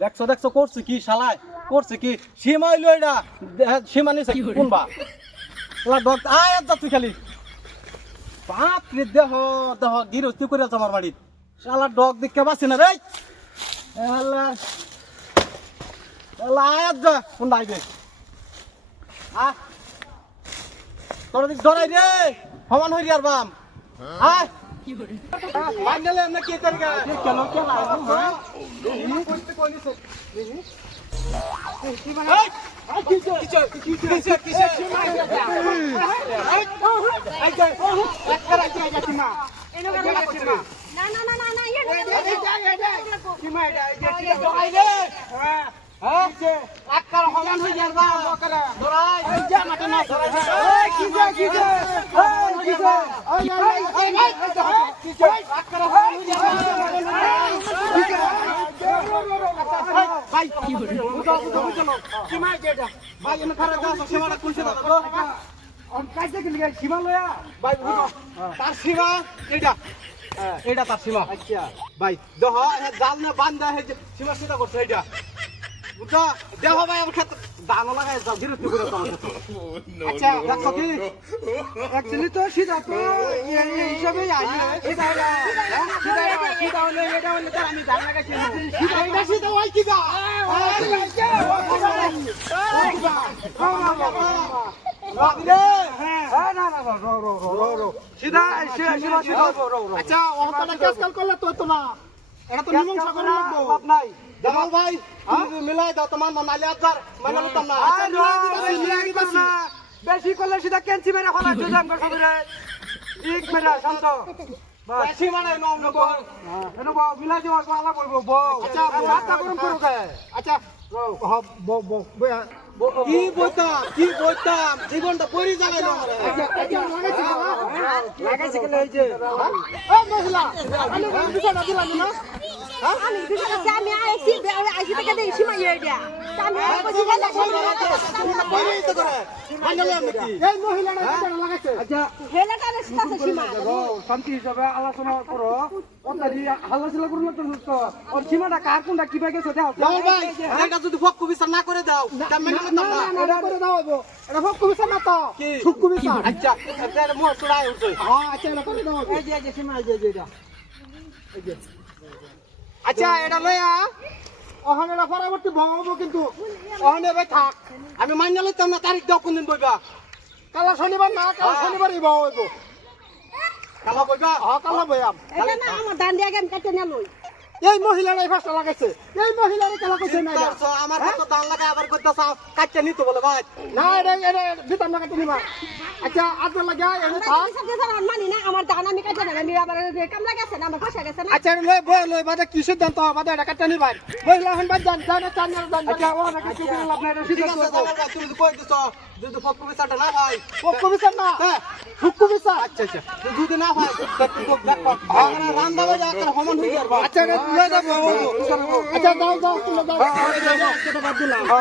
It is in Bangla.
দেখছো দেখছো করছে কি শালায় করছে কি সীমা হইলো এটা সীমা নিছে কোনবা শালা ডগ আয় যা তুই খালি বাপ রে দেহ দেহ গিরস্তি করে আছে আমার বাড়ির শালা ডগ দেখতে পাচ্ছি না রে শালা শালা আয় যা কোন আইবে তোর দিক ধরাই রে সমান হই আর বাম আয় কি করে মাইনালে না কি করগা কেন কেন হ্যাঁ করতে কইছে তার সীমা এটা এটা তার সীমা আচ্ছা ভাই দেহ জাল না বান্ধা সীমা সেটা করছে এটা বুঝছো দেহ ভাই আমার ক্ষেত্রে দানো লাগাই যাও বিরক্তি করে তো আচ্ছা দেখো কি অ্যাকচুয়ালি তো সিধা তো এই হিসাবে সিধা সিধা হলে এটা হলে তার আমি দান লাগাইছি সিধা সিধা ওই কি গা আচ্ছা ওখানে কেস কাল করলে তো না এটা তো মীমাংসা করে লাগবো বাপ নাই জামাল ভাই মিলাই দাও তোমার মানালে আজার মানালে তো না মিলাই দিবাছি বেশি করলে সিধা ক্যান্সি মেরে হলা জজাম করে সবরে ঠিক মেরা শান্ত বেশি মানে নম নব এনো বাও মিলাই দিও আলা বলবো বউ আচ্ছা মাথা গরম করো কে আচ্ছা কি বইতাম জীবনটা পরি জায়গায় না লাগাইছে কেন এই যে এই মহিলা আমি বিছানা দিলাম না আমি বিছানা আমি আইছি আইছি থেকে দেই সীমা ইয়া আমি কইছি গেল পরি তো করে মানলে আমি কি এই মহিলাটা বিছানা লাগাইছে আচ্ছা হেলাটা রাস্তা সীমা শান্তি হিসাবে আলোচনা করো ওটারি হাল্লাচিল্লা করুন না তো ওর সীমাটা কার কোনটা কি ভাই গেছে দাও জামাল ভাই এটা যদি ফক্কু বিচার না করে দাও তাহলে না এটা করে দাও এটা ফক্কু বিচার না তো সুক্কু বিচার আচ্ছা এটা মোর চড়াই হইছে হ্যাঁ আচ্ছা এটা করে দাও এই যে সীমা এই যে এটা এই যে আচ্ছা এটা লয়া ওখানে এটা পরবর্তী ভঙ্গব কিন্তু ওখানে ভাই থাক আমি মাইনা লইতাম না তারিখ দাও কোন দিন বইবা কালা শনিবার না কালা শনিবারই বাও হইব কালা বইবা হ্যাঁ কালা বইয়াম এটা না আমার দান দিয়া গেম কাটে না লই এই মহিলারাই ফাঁসটা লাগাইছে এই মহিলারে কেলা কইছে না আমার কত দান লাগাই আবার কইতাছ কাটতে নিতে বলে ভাই না এটা দিতাম না কাটতে নিবা আচ্ছা আজ লাগা এনে থাক মানি না আমার দান আমি কাটে না আমি আবার কাম লাগাছে না আমার ফাঁসা গেছে না আচ্ছা লই বাদে কি সিদ্ধান্ত বাদে এটা কাটতে নিবা মহিলা হন বাদ জান চান আচ্ছা ও না কিছু করলাম না এটা সিদ্ধান্ত তুমি কই দিছ যদি ফক্কু বিচারটা না ভাই ফক্কু বিচার না হ্যাঁ ফক্কু বিচার আচ্ছা আচ্ছা যদি না ভাই ভাগনা রান্দা বাজা করে হমন হই যাবে আচ্ছা লয়ে যাবো আচ্ছা দাও দাও দাও